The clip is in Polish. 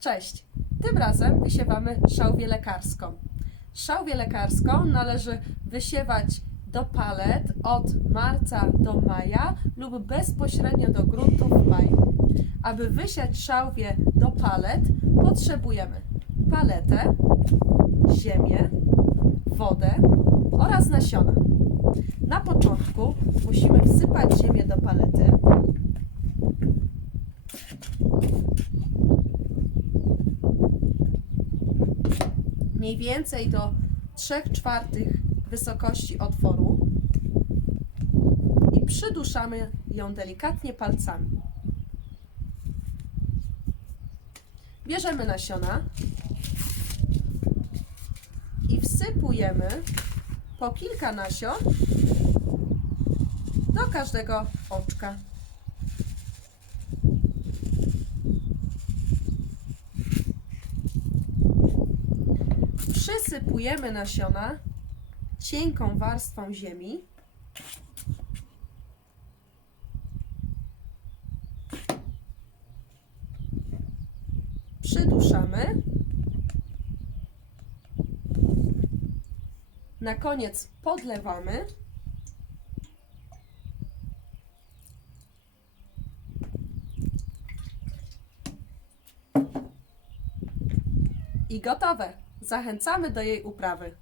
Cześć! Tym razem wysiewamy szałwię lekarską. Szałwię lekarską należy wysiewać do palet od marca do maja lub bezpośrednio do gruntu w maju. Aby wysiać szałwię do palet potrzebujemy paletę, ziemię, wodę oraz nasiona. Na początku musimy wsypać ziemię do palety. Mniej więcej do 3 czwartych wysokości otworu i przyduszamy ją delikatnie palcami. Bierzemy nasiona i wsypujemy po kilka nasion do każdego oczka. Przysypujemy nasiona cienką warstwą ziemi. Przyduszamy. Na koniec podlewamy. I gotowe. Zachęcamy do jej uprawy.